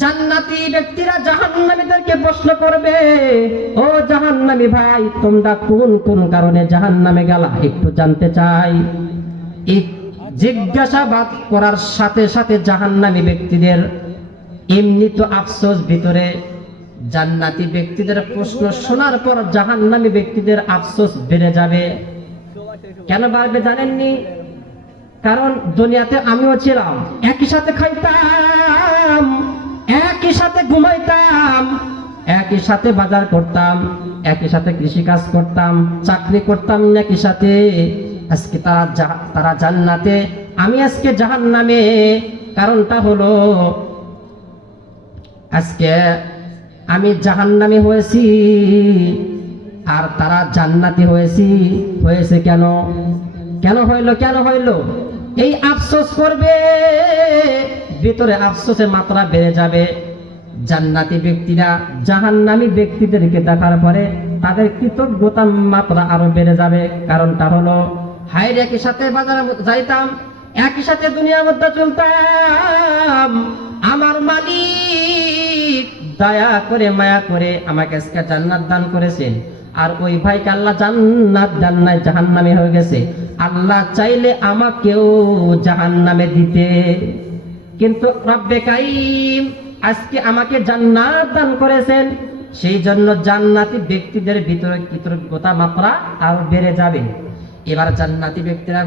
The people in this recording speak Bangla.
জান্নাতি ব্যক্তিরা জাহান্নামীদেরকে প্রশ্ন করবে, ও জাহান্নামী ভাই, তোমরা কোন কোন কারণে জাহান্নামে গেলা একটু জানতে চাই। এই জিজ্ঞাসাবাদ করার সাথে সাথে জাহান্নামী ব্যক্তিদের এমনি তো আফসোস ভিতরে, জান্নাতি ব্যক্তিদের প্রশ্ন শোনার পর জাহান্নামী ব্যক্তিদের আফসোস বেড়ে যাবে। কেন বাড়বে জানেননি? কারণ দুনিয়াতে আমিও ছিলাম, একই সাথে খাইতাম, একই সাথে ঘুমাইতাম, একই সাথে বাজার করতাম, একই সাথে কৃষি কাজ করতাম, চাকরি করতাম একই সাথে। আজকে তারা জান্নাতে, আমি আজকে জাহান্নামে। কারণটা হলো আজকে আমি জাহান্নামী হয়েছি আর তারা জান্নাতি হয়েছে কেন? কেন হইল? এই আফসোস করবে, ভিতরে আফসোসের মাত্রা বেড়ে যাবে। জান্নাতি ব্যক্তিরা জাহান্নামী ব্যক্তিদেরকে দেখার পরে তাদের কৃতজ্ঞতার মাত্রা আরো বেড়ে যাবে। কারণটা হলো, হায়, একই সাথে বাজারে যাইতাম, একই সাথে দুনিয়ার মধ্যে চলতাম, আমার মালিক দয়া করে মায়া করে আমাকে আজকে জান্নাত দান করেছেন, আর ওই ভাইকে আল্লাহ জান্নাত দান নাই, জাহান্নামে হয়ে গেছে। আল্লাহ চাইলে আমাকেও জাহান্নামে দিতে, কিন্তু রব্বে কাইম আজকে আমাকে জান্নাত দান করেছেন, সেই জন্য জান্নাতি ব্যক্তিদের ভিতরে কৃতজ্ঞতা মাত্রা আরো বেড়ে যাবে। এবার জান্নাতি ব্যক্তিরা